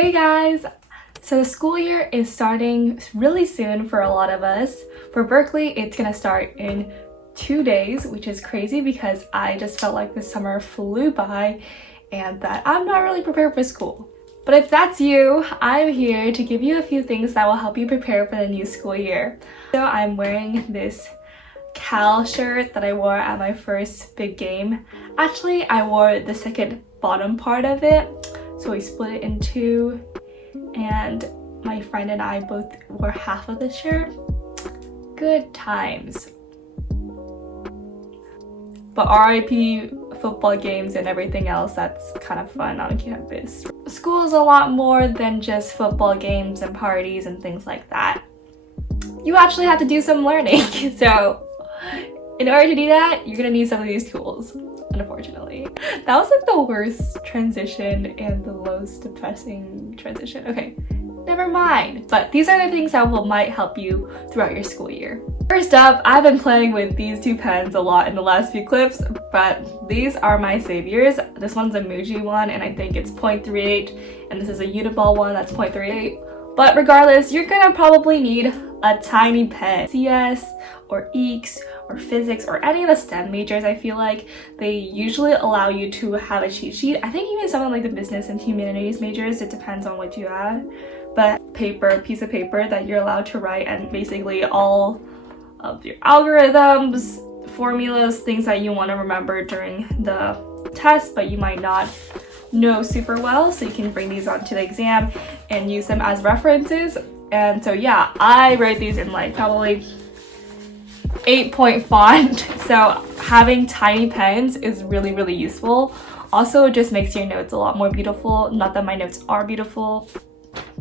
Hey guys! So the school year is starting really soon for a lot of us. For Berkeley, it's gonna start in 2 days, which is crazy because I just felt like this summer flew by and that I'm not really prepared for school. But if that's you, I'm here to give you a few things that will help you prepare for the new school year. So I'm wearing this Cal shirt that I wore at my first big game. Actually, I wore the second bottom part of it, so we split it in two, and my friend and I both wore half of the shirt. Good times. But RIP football games and everything else that's kind of fun on campus. School is a lot more than just football games and parties and things like that. You actually have to do some learning. So in order to do that, you're gonna need some of these tools, unfortunately. That was like the worst transition and the most depressing transition. Okay, never mind. But these are the things that might help you throughout your school year. First up, I've been playing with these two pens a lot in the last few clips, but these are my saviors. This one's a Muji one, and I think it's 0.38, and this is a Uniball one that's 0.38. But regardless, you're gonna probably need a tiny pen. CS or EECS or physics or any of the STEM majors, I feel like they usually allow you to have a cheat sheet. I think even something like the business and humanities majors, it depends on what you add. But piece of paper that you're allowed to write, and basically all of your algorithms, formulas, things that you want to remember during the test but you might not know super well, so you can bring these onto the exam and use them as references. And so yeah, I write these in like probably 8-point font, so having tiny pens is really useful. Also, it just makes your notes a lot more beautiful. Not that my notes are beautiful.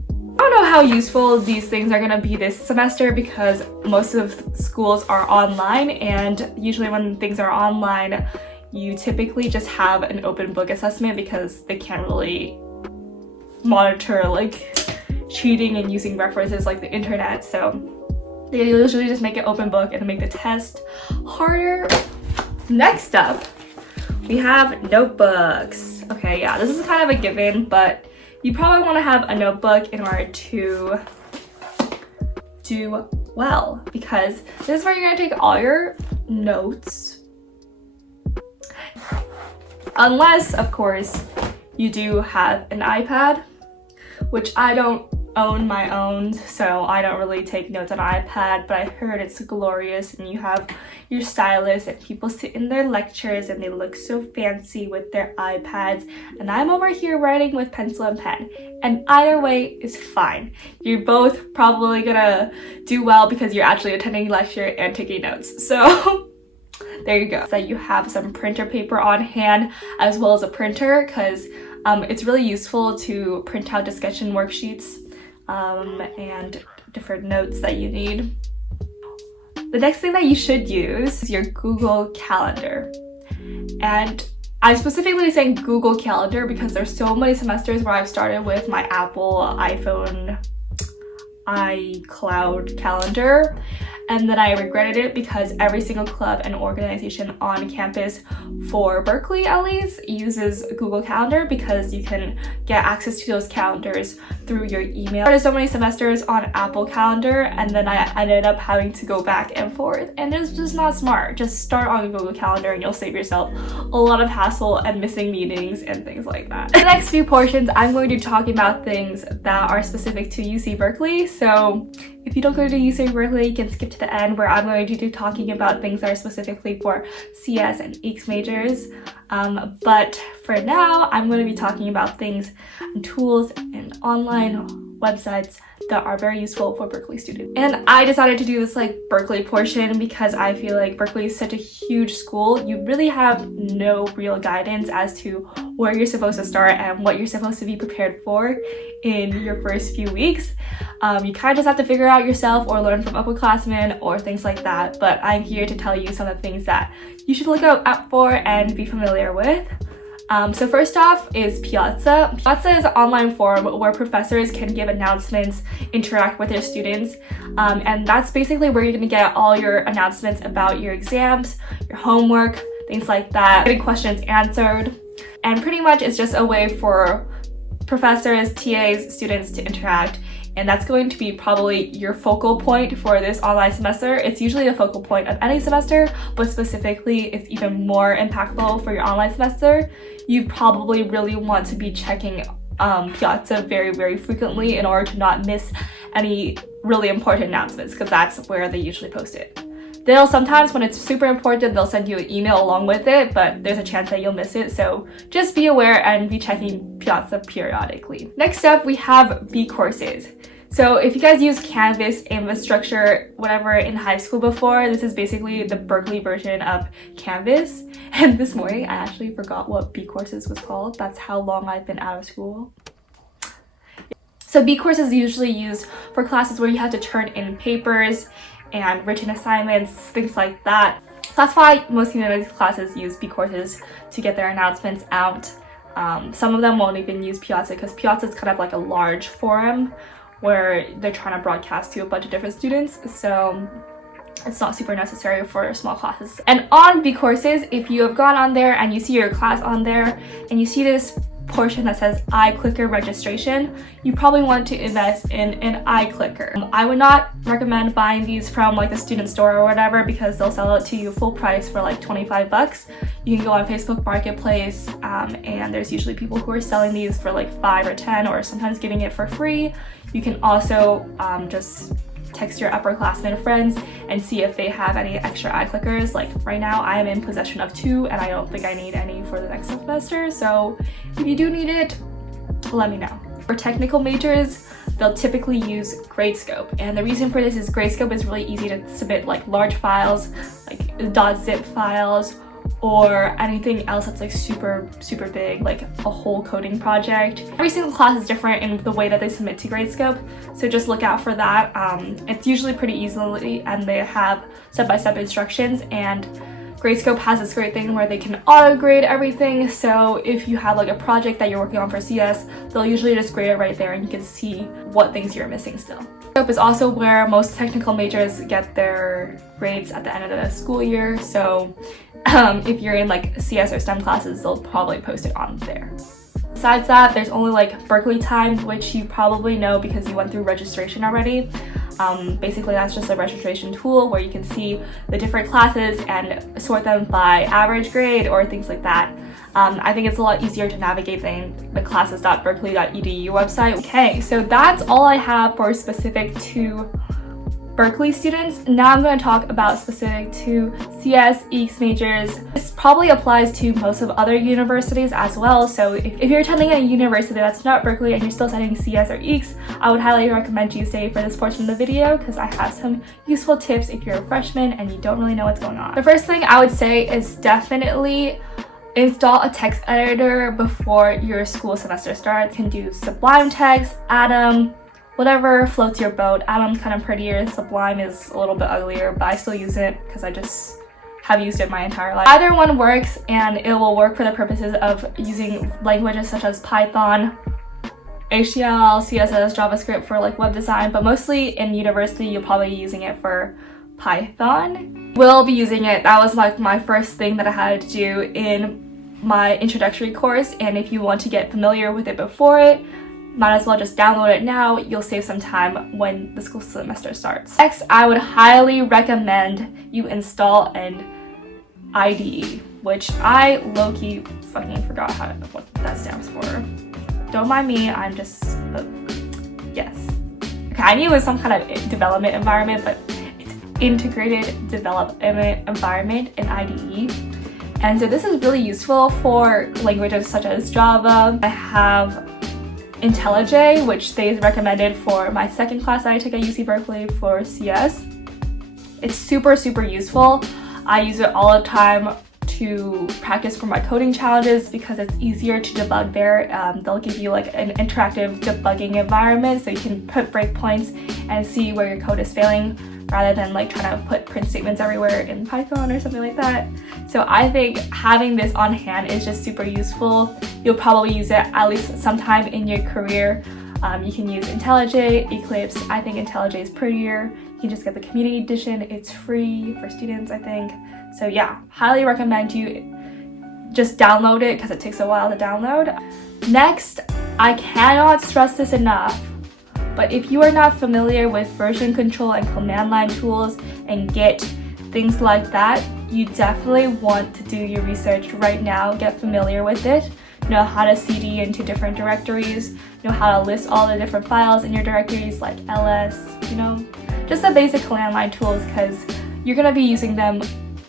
I don't know how useful these things are gonna be this semester because most of schools are online, and usually when things are online, you typically just have an open book assessment because they can't really monitor like cheating and using references like the internet. So they usually just make an open book and make the test harder. Next up, we have notebooks. Okay, yeah, this is kind of a given, but you probably want to have a notebook in order to do well, because this is where you're going to take all your notes. Unless, of course, you do have an iPad, which I don't own my own, so I don't really take notes on iPad, but I heard it's glorious, and you have your stylus and people sit in their lectures and they look so fancy with their iPads, and I'm over here writing with pencil and pen, and either way is fine. You're both probably gonna do well because you're actually attending lecture and taking notes. So there you go. So you have some printer paper on hand as well as a printer, because it's really useful to print out discussion worksheets and different notes that you need. The next thing that you should use is your Google Calendar. And I'm specifically saying Google Calendar because there's so many semesters where I've started with my Apple iPhone iCloud calendar, and then I regretted it because every single club and organization on campus for Berkeley at least uses Google Calendar because you can get access to those calendars through your email. I started so many semesters on Apple Calendar, and then I ended up having to go back and forth, and it's just not smart. Just start on Google Calendar and you'll save yourself a lot of hassle and missing meetings and things like that. In the next few portions, I'm going to be talking about things that are specific to UC Berkeley. So if you don't go to UC Berkeley, you can skip to the end where I'm going to be talking about things that are specifically for CS and EECS majors. But for now, I'm going to be talking about things and tools and online websites that are very useful for Berkeley students. And I decided to do this like Berkeley portion because I feel like Berkeley is such a huge school. You really have no real guidance as to where you're supposed to start and what you're supposed to be prepared for in your first few weeks. You kind of just have to figure out yourself or learn from upperclassmen or things like that. But I'm here to tell you some of the things that you should look out for and be familiar with. So first off is Piazza. Piazza is an online forum where professors can give announcements, interact with their students, and that's basically where you're going to get all your announcements about your exams, your homework, things like that, getting questions answered. And pretty much it's just a way for professors, TAs, students to interact, and that's going to be probably your focal point for this online semester. It's usually a focal point of any semester, but specifically it's even more impactful for your online semester. You probably really want to be checking Piazza very, very frequently in order to not miss any really important announcements, because that's where they usually post it. They'll sometimes, when it's super important, they'll send you an email along with it, but there's a chance that you'll miss it, so just be aware and be checking Piazza periodically. Next up, we have bCourses. So if you guys use Canvas, Infrastructure, whatever in high school before, this is basically the Berkeley version of Canvas. And this morning, I actually forgot what bCourses was called. That's how long I've been out of school. So bCourses is usually used for classes where you have to turn in papers and written assignments, things like that. That's why most humanities classes use bCourses to get their announcements out. Some of them won't even use Piazza, because Piazza is kind of like a large forum where they're trying to broadcast to a bunch of different students, so it's not super necessary for small classes. And on bCourses, if you have gone on there and you see your class on there and you see this portion that says iClicker registration, you probably want to invest in an iClicker. I would not recommend buying these from like the student store or whatever, because they'll sell it to you full price for like 25 bucks. You can go on Facebook Marketplace and there's usually people who are selling these for like 5 or 10, or sometimes giving it for free. You can also just text your upperclassmen friends and see if they have any extra iClickers. Like right now I am in possession of 2 and I don't think I need any for the next semester, so if you do need it, let me know. For technical majors, they'll typically use Gradescope, and the reason for this is Gradescope is really easy to submit like large files, like .zip files, or anything else that's like super big, like a whole coding project. Every single class is different in the way that they submit to Gradescope, so just look out for that. It's usually pretty easily, and they have step-by-step instructions, and Gradescope has this great thing where they can auto-grade everything, so if you have like a project that you're working on for CS, they'll usually just grade it right there and you can see what things you're missing still. Gradescope is also where most technical majors get their grades at the end of the school year, so if you're in like CS or STEM classes, they'll probably post it on there. Besides that, there's only like berkeleytime, which you probably know because you went through registration already. Basically that's just a registration tool where you can see the different classes and sort them by average grade or things like that. I think it's a lot easier to navigate than the classes.berkeley.edu website. Okay, so that's all I have for specific to Berkeley students. Now I'm going to talk about specific to CS, EECS majors. This probably applies to most of other universities as well, so if you're attending a university that's not Berkeley and you're still studying CS or EECS, I would highly recommend you stay for this portion of the video because I have some useful tips if you're a freshman and you don't really know what's going on. The first thing I would say is definitely install a text editor before your school semester starts. You can do Sublime Text, Atom, whatever floats your boat. Atom's kind of prettier, Sublime is a little bit uglier, but I still use it because I just have used it my entire life. Either one works, and it will work for the purposes of using languages such as Python, HTML, CSS, JavaScript for like web design, but mostly in university you'll probably be using it for Python. We'll be using it. That was like my first thing that I had to do in my introductory course, and if you want to get familiar with it before it, might as well just download it now. You'll save some time when the school semester starts. Next, I would highly recommend you install an IDE, which I low-key fucking forgot what that stands for. Don't mind me, I'm just, yes. Okay, I knew it was some kind of development environment, but it's integrated development environment, an IDE. And so this is really useful for languages such as Java. I have IntelliJ, which they recommended for my second class that I took at UC Berkeley for CS. It's super useful. I use it all the time to practice for my coding challenges because it's easier to debug there. They'll give you like an interactive debugging environment so you can put breakpoints and see where your code is failing rather than like trying to put print statements everywhere in Python or something like that. So I think having this on hand is just super useful. You'll probably use it at least sometime in your career. You can use IntelliJ, Eclipse. I think IntelliJ is prettier. You can just get the community edition. It's free for students, I think. So yeah, highly recommend you just download it because it takes a while to download. Next, I cannot stress this enough, but if you are not familiar with version control and command line tools and Git, things like that, you definitely want to do your research right now, get familiar with it, know how to cd into different directories, know how to list all the different files in your directories like ls, just the basic command line tools, because you're going to be using them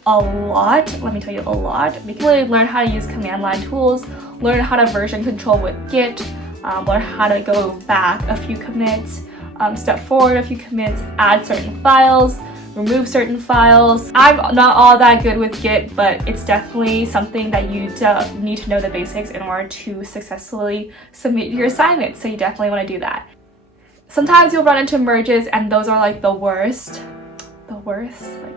a lot. Let me tell you, a lot. You can really learn how to use command line tools, learn how to version control with Git, learn how to go back a few commits, step forward a few commits, add certain files, remove certain files. I'm not all that good with Git, but it's definitely something that you need to know the basics in order to successfully submit your assignment, so you definitely want to do that. Sometimes you'll run into merges, and those are like the worst. Like,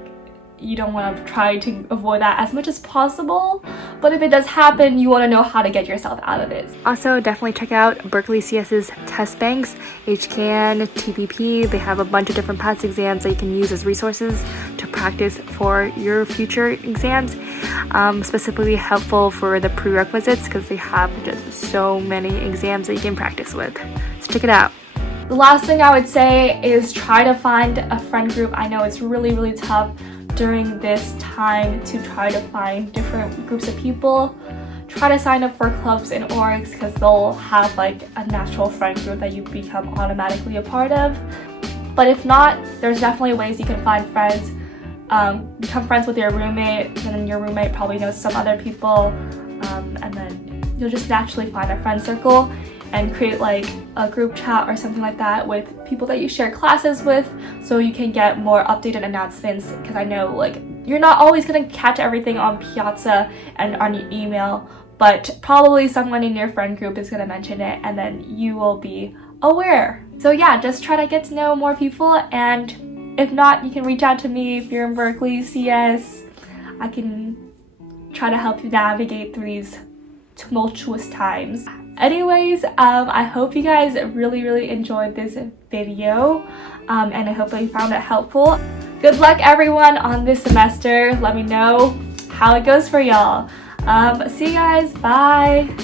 you don't want to try to avoid that as much as possible, but if it does happen, you want to know how to get yourself out of it. Also, definitely check out Berkeley CS's test banks, HKN, TBP. They have a bunch of different past exams that you can use as resources to practice for your future exams. Specifically helpful for the prerequisites, because they have just so many exams that you can practice with. So check it out. The last thing I would say is try to find a friend group. I know it's really, really tough during this time to try to find different groups of people. Try to sign up for clubs and orgs, because they'll have like a natural friend group that you become automatically a part of. But if not, there's definitely ways you can find friends. Become friends with your roommate, and then your roommate probably knows some other people, and then you'll just naturally find a friend circle and create like a group chat or something like that with people that you share classes with, so you can get more updated announcements, because I know like you're not always going to catch everything on Piazza and on your email, but probably someone in your friend group is going to mention it, and then you will be aware. So yeah, just try to get to know more people, and if not, you can reach out to me if you're in Berkeley CS. I can try to help you navigate through these tumultuous times. Anyways, I hope you guys really enjoyed this video, and I hope that you found it helpful. Good luck everyone on this semester. Let me know how it goes for y'all. See you guys. Bye.